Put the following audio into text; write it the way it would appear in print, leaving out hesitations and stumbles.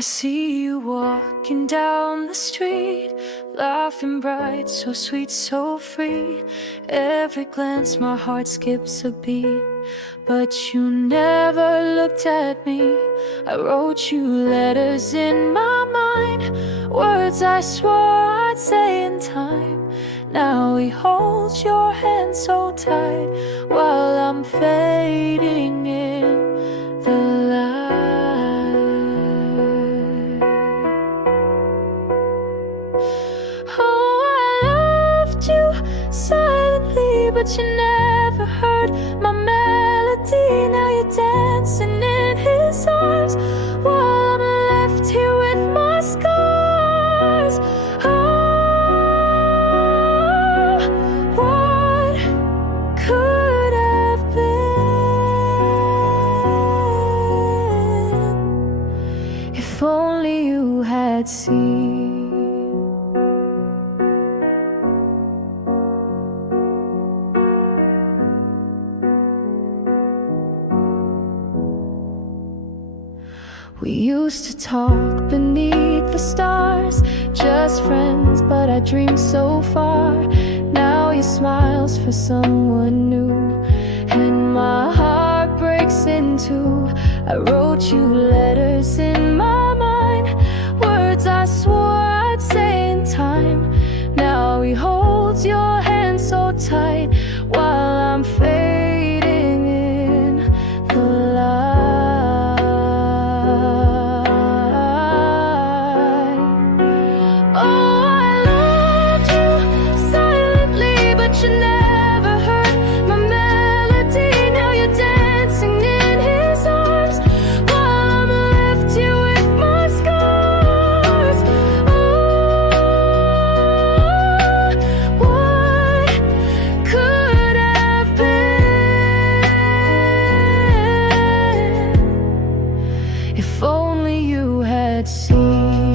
I see you walking down the street, laughing bright, so sweet, so free. Every glance my heart skips a beat, but you never looked at me. I wrote you letters in my mind, words I swore I'd say in time. Now we hold your hand so tight while I'm fading in the light. Oh, I loved you silently, but you never heard my melody. Now you're dancing in his arms while I'm left here with my scars. Oh, what could have been if only you had seen. We used to talk beneath the stars, just friends, but I dreamed so far. Now your smile's for someone new, and my heart breaks in two. I wrote you letters in my mind, words I swore I'd say in time. Now he holds your hand so tight while I'm fading in the light. If only you had seen.